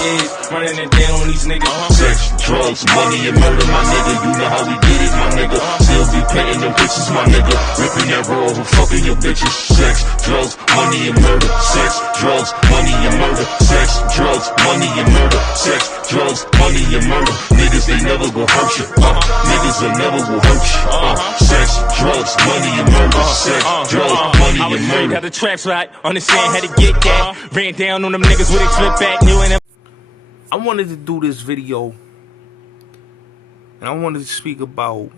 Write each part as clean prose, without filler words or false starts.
is, running it down on these niggas. Sex, drugs, money, and murder, my nigga. You know how we get it, my nigga. Still be painting them bitches, my nigga. Ripping that roll, fucking your bitches. Sex, drugs, money, and murder. Sex, drugs, money, and murder. Sex, drugs, money, and murder. Sex, drugs, money, and murder. Niggas, they never go hurt you. Niggas, they never will hurt you. Sex, drugs, money, and murder. Sex, drugs, money, and murder. Got the traps right, understand how to get that. Ran down on them niggas with a flip back, new and I wanted to do this video, and I wanted to speak about,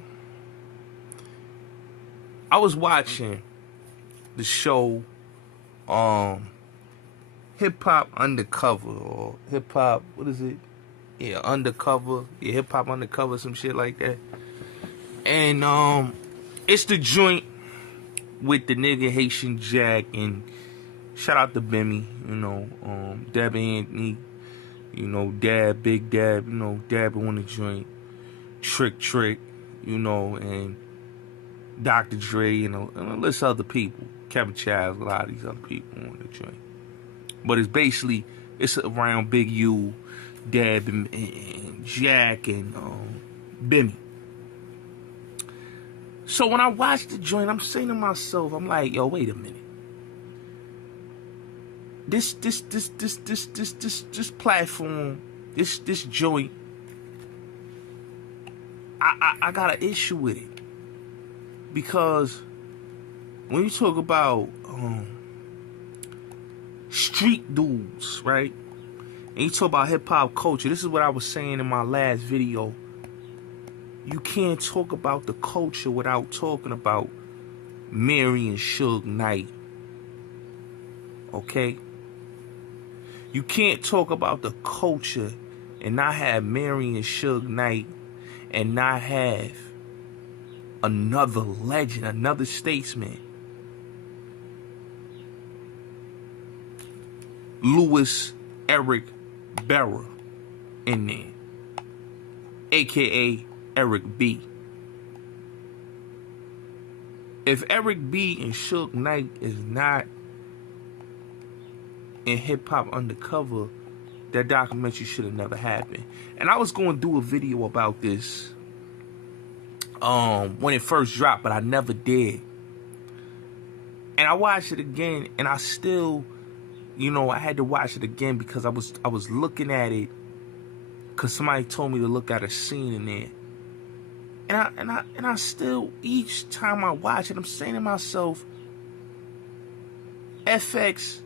I was watching the show, Hip Hop Undercover, or Hip Hop, what is it? Yeah, Undercover, yeah, Hip Hop Undercover, some shit like that. And, it's the joint with the nigga Haitian Jack, and shout out to Bimmy, you know, Dab Anthony, you know, Dab, Big Dab, you know, Dab on the joint, Trick, you know, and Dr. Dre, you know, and a list of other people, Kevin Childs, a lot of these other people on the joint. But it's basically, it's around Big U, Dab, and Jack, and Bimmy. So when I watch the joint, I'm saying to myself, I'm like, yo, wait a minute. This platform, this joint, I got an issue with it. Because when you talk about street dudes, right? And you talk about hip-hop culture, this is what I was saying in my last video. You can't talk about the culture without talking about Mary and Suge Knight. Okay? You can't talk about the culture and not have Mary and Suge Knight and not have another legend, another statesman. Louis Eric Berra in there. AKA Eric B. If Eric B and Suge Knight is not in Hip Hop Undercover, that documentary should have never happened. And I was going to do a video about this when it first dropped, but I never did. And I watched it again, and I still, you know, I had to watch it again because I was looking at it because somebody told me to look at a scene in there. And I still, each time I watch it, I'm saying to myself, FX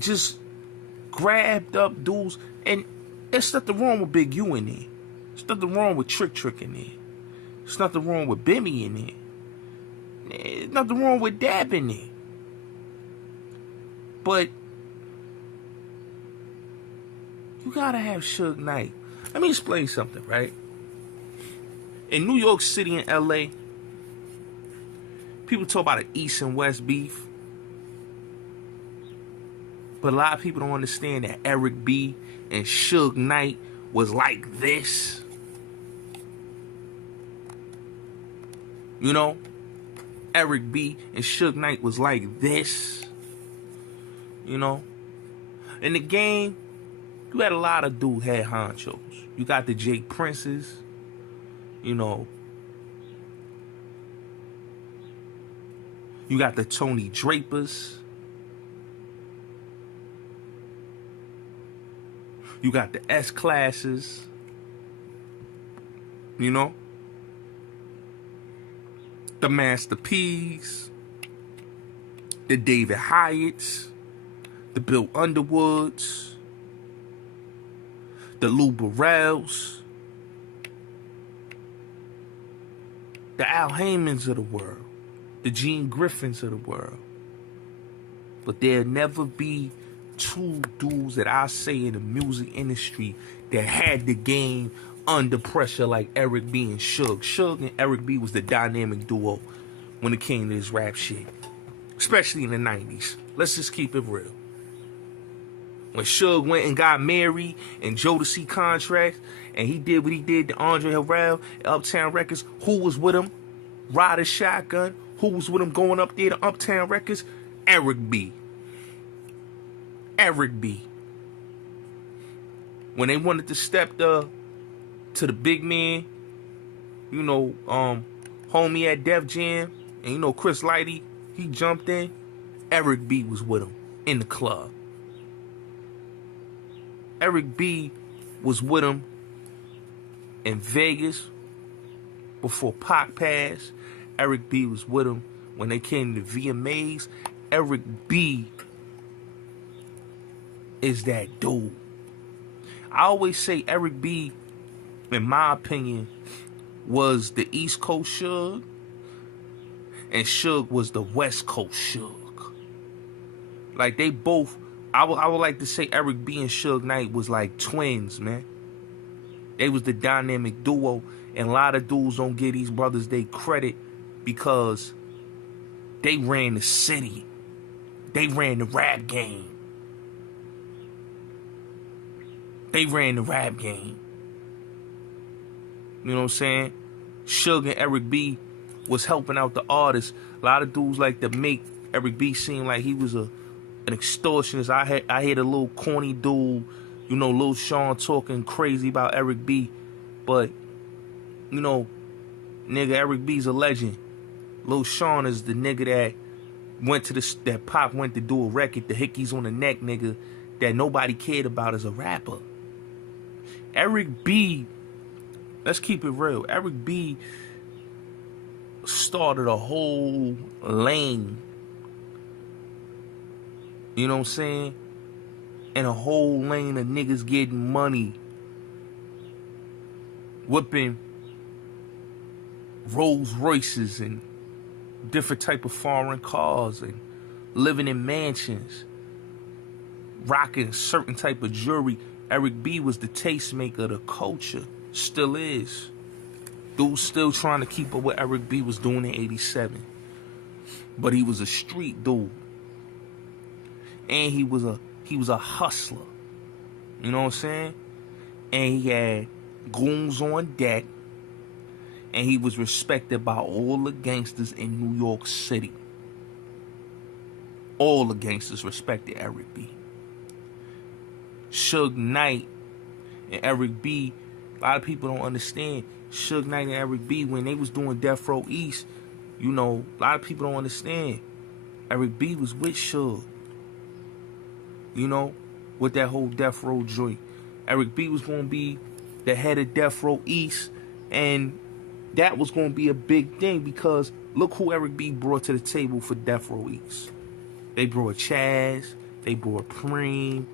just grabbed up dudes, and there's nothing wrong with Big U in there. There's nothing wrong with Trick in there. There's nothing wrong with Bimmy in there. There's nothing wrong with Dab in there. But you gotta have Suge Knight. Let me explain something, right? In New York City and LA, people talk about an East and West beef. But a lot of people don't understand that Eric B and Suge Knight was like this. You know? Eric B and Suge Knight was like this. You know? In the game, you had a lot of dude head honchos. You got the Jake Princes. You know, you got the Tony Drapers. You got the S-classes. You know, the Master P's, the David Hyatts, the Bill Underwoods, the Lou Burrells, the Al Haymans of the world, the Gene Griffins of the world. But there'll never be two dudes that I say in the music industry that had the game under pressure like Eric B and Suge. Suge and Eric B was the dynamic duo when it came to this rap shit. Especially in the 90s. Let's just keep it real. When Suge went and got married and Jodeci contracts, and he did what he did to Andre Harrell at Uptown Records, who was with him? Riding shotgun. Who was with him going up there to Uptown Records? Eric B. Eric B. When they wanted to step to the big man, you know, homie at Def Jam, and you know Chris Lighty, he jumped in. Eric B was with him in the club. Eric B was with him in Vegas before Pac passed. Eric B was with him when they came to VMAs. Eric B is that dude. I always say Eric B, in my opinion, was the East Coast Suge, and Suge was the West Coast Suge. Like they both, I would like to say Eric B and Suge Knight was like twins, man. They was the dynamic duo, and a lot of dudes don't give these brothers they credit because they ran the city. They ran the rap game. They ran the rap game. You know what I'm saying? Suge and Eric B was helping out the artists. A lot of dudes like to make Eric B seem like he was an extortionist. I heard a little corny dude, you know, Lil Sean talking crazy about Eric B. But, you know, nigga, Eric B's a legend. Lil Sean is the nigga that went to that Pop went to do a record, the Hickeys on the Neck nigga, that nobody cared about as a rapper. Eric B, let's keep it real. Eric B started a whole lane, you know what I'm saying? And a whole lane of niggas getting money, whipping Rolls Royces and different type of foreign cars and living in mansions, rocking certain type of jewelry. Eric B was the tastemaker of the culture. Still is. Dude's still trying to keep up what Eric B was doing in 87. But he was a street dude. And he was a hustler. You know what I'm saying? And he had goons on deck. And he was respected by all the gangsters in New York City. All the gangsters respected Eric B. Suge Knight and Eric B, a lot of people don't understand. Suge Knight and Eric B, when they was doing Death Row East, you know, a lot of people don't understand. Eric B was with Suge. You know, with that whole Death Row joint. Eric B was going to be the head of Death Row East, and that was going to be a big thing because look who Eric B brought to the table for Death Row East. They brought Chaz, they brought Preem,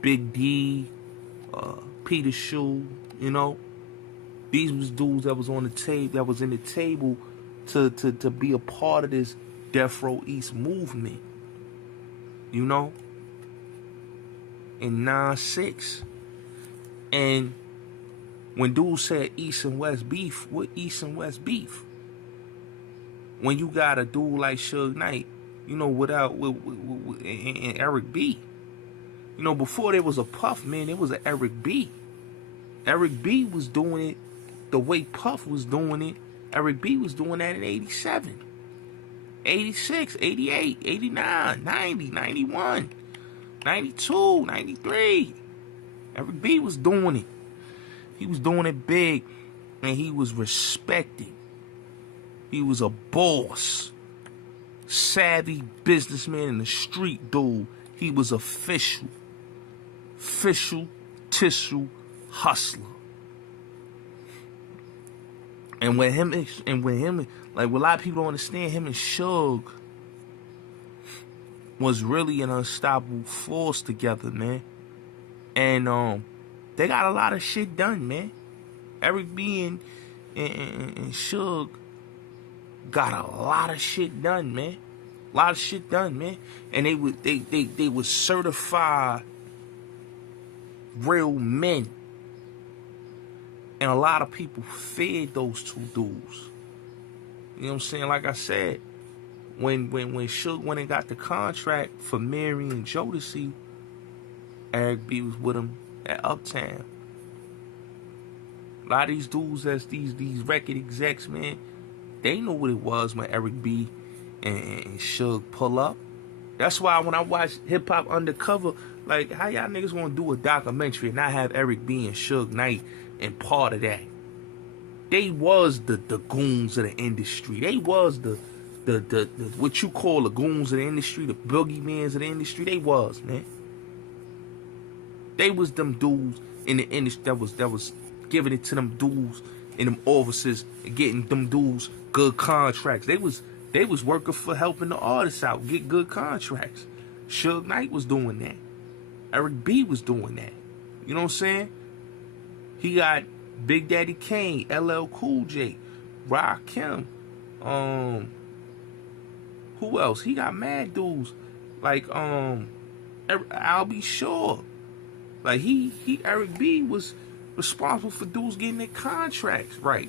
Big D, Peter Shoe, you know. These was dudes that was on the table, that was in the table to be a part of this Death Row East movement. You know? In 9-6. And when dudes said East and West beef, what East and West beef? When you got a dude like Suge Knight, you know, and Eric B. You know, before there was a Puff, man, there was an Eric B. Eric B was doing it the way Puff was doing it. Eric B was doing that in 87, 86, 88, 89, 90, 91, 92, 93. Eric B was doing it. He was doing it big, and he was respected. He was a boss, savvy businessman in the street dude. He was official tissue hustler. And when him, like what a lot of people don't understand, him and Suge was really an unstoppable force together, man. And they got a lot of shit done, man. Eric B and Suge got a lot of shit done, man. A lot of shit done, man. And they would certify real men. And a lot of people feared those two dudes. You know what I'm saying? Like I said, when Suge went and got the contract for Mary and Jodeci, Eric B was with him at Uptown. A lot of these dudes that's these record execs, man, they know what it was when Eric B and Suge pull up. That's why when I watch Hip Hop Undercover, Like, how y'all niggas gonna do a documentary and not have Eric B and Suge Knight and part of that? They was the goons of the industry. They was the what you call the goons of the industry, the boogeymans of the industry. They was, man. They was them dudes in the industry that was giving it to them dudes and them officers and getting them dudes good contracts. They was working for helping the artists out, get good contracts. Suge Knight was doing that. Eric B was doing that. You know what I'm saying? He got Big Daddy Kane, LL Cool J, Rakim, who else? He got mad dudes like I'll Be Sure. Like Eric B was responsible for dudes getting their contracts right.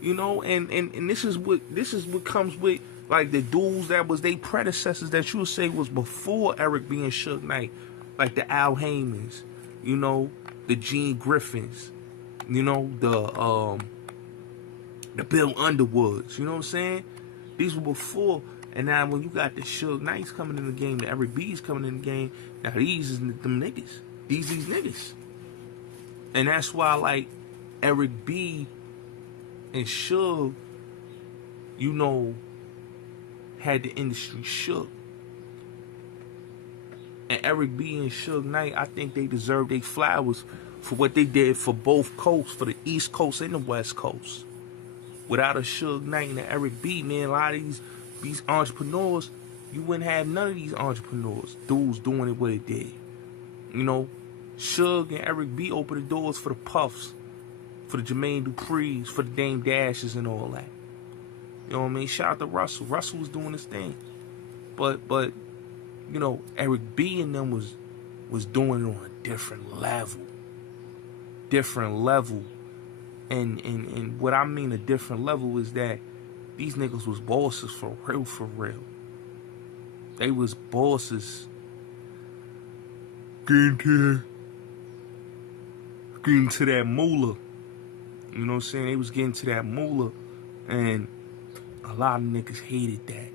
You know, and this is what comes with like the dudes that was they predecessors that you would say was before Eric B and Suge Knight, like the Al Haymans, you know, the Gene Griffins, you know, the Bill Underwoods, you know what I'm saying? These were before, and now when you got the Suge Knights coming in the game, the Eric B's coming in the game, now these is them niggas. These niggas. And that's why like Eric B and Suge, you know, had the industry shook. And Eric B and Suge Knight, I think they deserve their flowers for what they did for both coasts, for the East Coast and the West Coast. Without a Suge Knight and an Eric B, man, a lot of these entrepreneurs, you wouldn't have none of these entrepreneurs, dudes doing it what it did. You know, Suge and Eric B opened the doors for the Puffs, for the Jermaine Dupri's, for the Dame Dashes and all that. You know what I mean? Shout out to Russell. Russell was doing his thing. But you know, Eric B and them was doing it on a different level. Different level. And what I mean a different level is that these niggas was bosses for real, for real. They was bosses. Getting to that moolah. You know what I'm saying? They was getting to that moolah. And a lot of niggas hated that.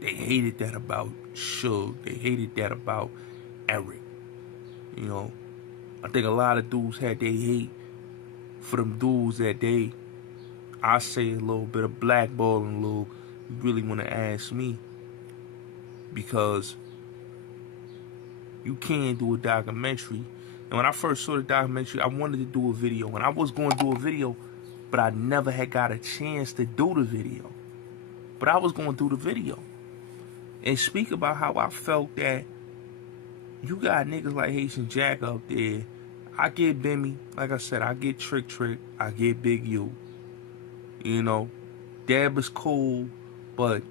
They hated that about Suge. They hated that about Eric. You know, I think a lot of dudes had their hate for them dudes that I say a little bit of blackballing, you really want to ask me. Because you can't do a documentary. And when I first saw the documentary, I wanted to do a video. And I was going to do a video, but I never had got a chance to do the video. But I was going to do the video and speak about how I felt that you got niggas like Haitian Jack up there. I get Bimmy, like I said, I get Trick, I get Big U. You know, Deb is cool, but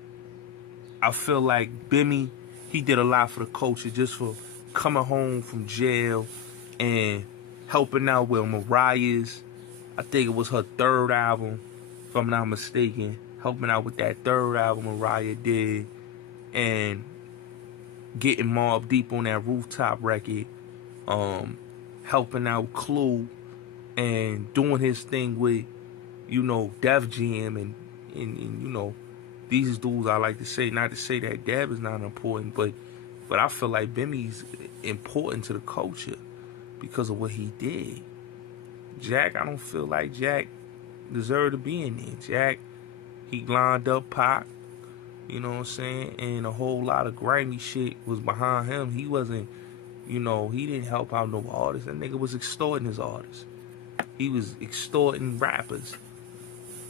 I feel like Bimmy, he did a lot for the culture just for coming home from jail and helping out with Mariah's, I think it was her third album, if I'm not mistaken, helping out with that third album Mariah did, and getting Mobb Deep on that Rooftop record, helping out Clue, and doing his thing with, you know, Def Jam, and you know, these dudes I like to say, not to say that Deb is not important, but I feel like Bimmy's important to the culture because of what he did. Jack, I don't feel like Jack deserved to be in there. Jack, he lined up Pac, you know what I'm saying, and a whole lot of grimy shit was behind him. He wasn't, you know, he didn't help out no artists. That nigga was extorting his artists. He was extorting rappers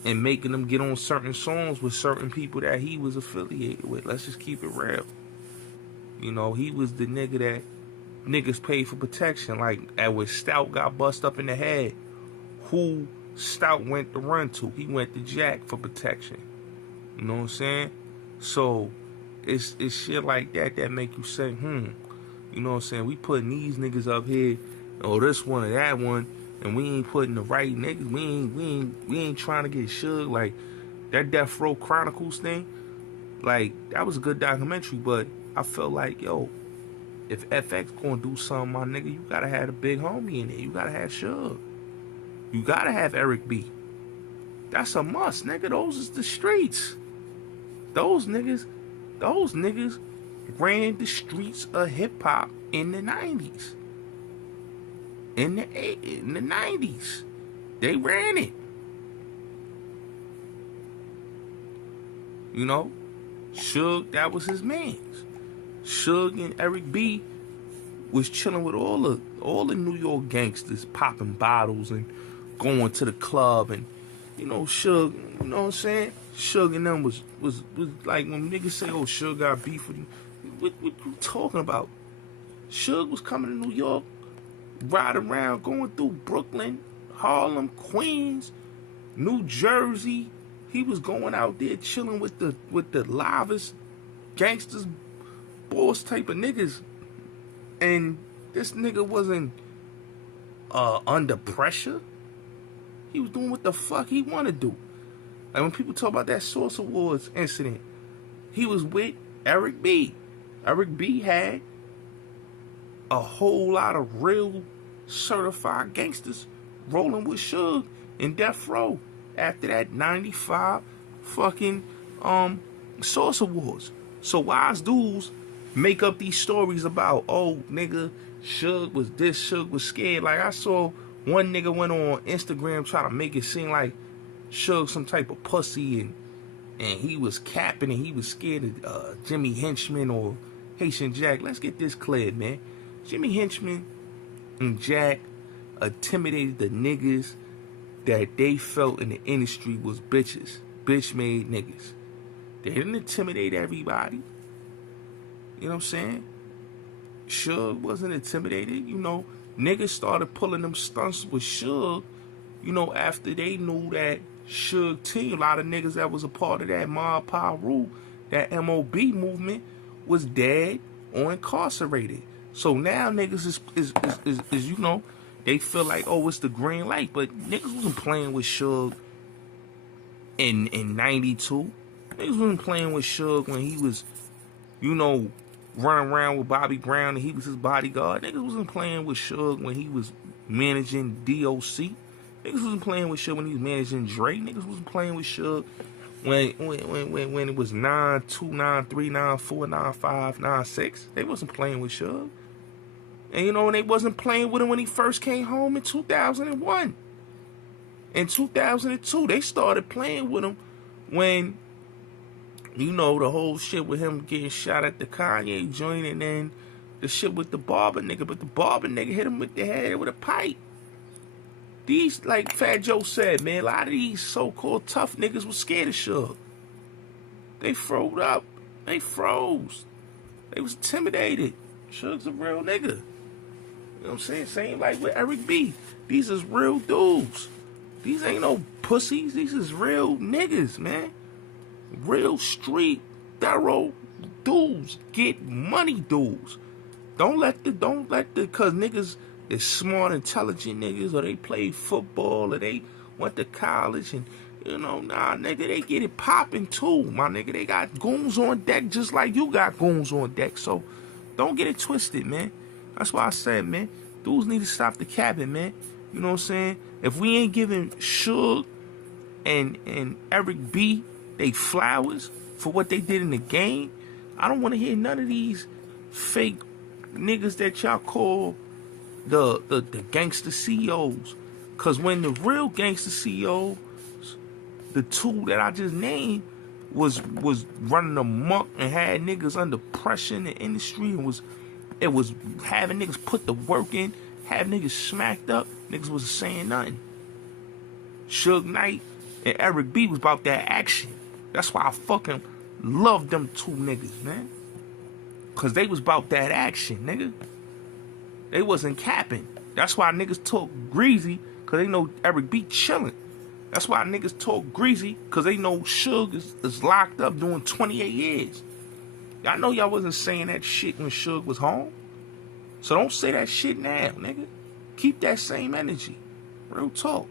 and making them get on certain songs with certain people that he was affiliated with. Let's just keep it real. You know, he was the nigga that niggas paid for protection. Like, when Stout got bust up in the head, who Stout went to run to? He went to Jack for protection. You know what I'm saying? So, it's shit like that that make you say, you know what I'm saying? We putting these niggas up here, or this one or that one, and we ain't putting the right niggas. We ain't trying to get Suge. Like, that Death Row Chronicles thing, like, that was a good documentary, but I felt like, yo, if FX gonna do something, my nigga, you gotta have a big homie in there. You gotta have Suge. You gotta have Eric B. That's a must, nigga. Those is the streets. Those niggas ran the streets of hip-hop in the 90s. In the 90s. They ran it. You know? Suge, that was his mans. Suge and Eric B was chilling with all the New York gangsters, popping bottles and going to the club, and you know, Suge, you know what I'm saying? Suge and them was like, when niggas say, oh, Suge got beef with him, what you talking about? Suge was coming to New York, riding around, going through Brooklyn, Harlem, Queens, New Jersey. He was going out there chilling with the livest gangsters, boss type of niggas. And this nigga wasn't under pressure. He was doing what the fuck he wanted to do. Like when people talk about that Source Awards incident, he was with Eric B. Eric B had a whole lot of real certified gangsters rolling with Suge in Death Row after that 95 fucking Source Awards. So wise dudes make up these stories about, oh, nigga, Suge was this, Suge was scared. Like, I saw one nigga went on Instagram trying to make it seem like Suge some type of pussy, and he was capping and he was scared of Jimmy Henchman or Haitian Jack. Let's get this cleared, man. Jimmy Henchman and Jack intimidated the niggas that they felt in the industry was bitches. Bitch-made niggas. They didn't intimidate everybody. You know what I'm saying? Suge wasn't intimidated. You know, niggas started pulling them stunts with Suge, you know, after they knew that Suge team, a lot of niggas that was a part of that Mob Piru, that MOB movement, was dead or incarcerated. So now niggas is you know, they feel like, oh, it's the green light. But niggas wasn't playing with Suge in 92. Niggas wasn't playing with Suge when he was, you know, running around with Bobby Brown and he was his bodyguard. Niggas wasn't playing with Suge when he was managing DOC. Niggas wasn't playing with Suge when he was managing Dre. Niggas wasn't playing with Suge when it was 9-2, 9-3, 9-4, 9-5, 9-6. They wasn't playing with Suge. And you know, and they wasn't playing with him when he first came home in 2001. In 2002, they started playing with him when, you know, the whole shit with him getting shot at the Kanye joint, and then the shit with the barber nigga. But the barber nigga hit him with the head with a pipe. These, like Fat Joe said, man, a lot of these so-called tough niggas was scared of Suge. They froze up. They froze. They was intimidated. Suge's a real nigga. You know what I'm saying? Same like with Eric B. These is real dudes. These ain't no pussies. These is real niggas, man. Real street, thorough dudes. Get money dudes. Don't let the, cause niggas is smart, intelligent niggas, or they play football, or they went to college, and, you know, nah, nigga, they get it popping too, my nigga. They got goons on deck just like you got goons on deck. So don't get it twisted, man. That's why I said, man, dudes need to stop the capping, man. You know what I'm saying? If we ain't giving Suge and Eric B they flowers for what they did in the game, I don't want to hear none of these fake niggas that y'all call the gangster CEOs. Cause when the real gangster CEOs, the two that I just named, was running amok and had niggas under pressure in the industry, and it was having niggas put the work in, having niggas smacked up, niggas wasn't saying nothing. Suge Knight and Eric B was about that action. That's why I fucking love them two niggas, man. Cause they was about that action, nigga. They wasn't capping. That's why niggas talk greasy, cause they know Eric B chilling. That's why niggas talk greasy, cause they know Suge is locked up doing 28 years. Y'all know y'all wasn't saying that shit when Suge was home. So don't say that shit now, nigga. Keep that same energy. Real talk.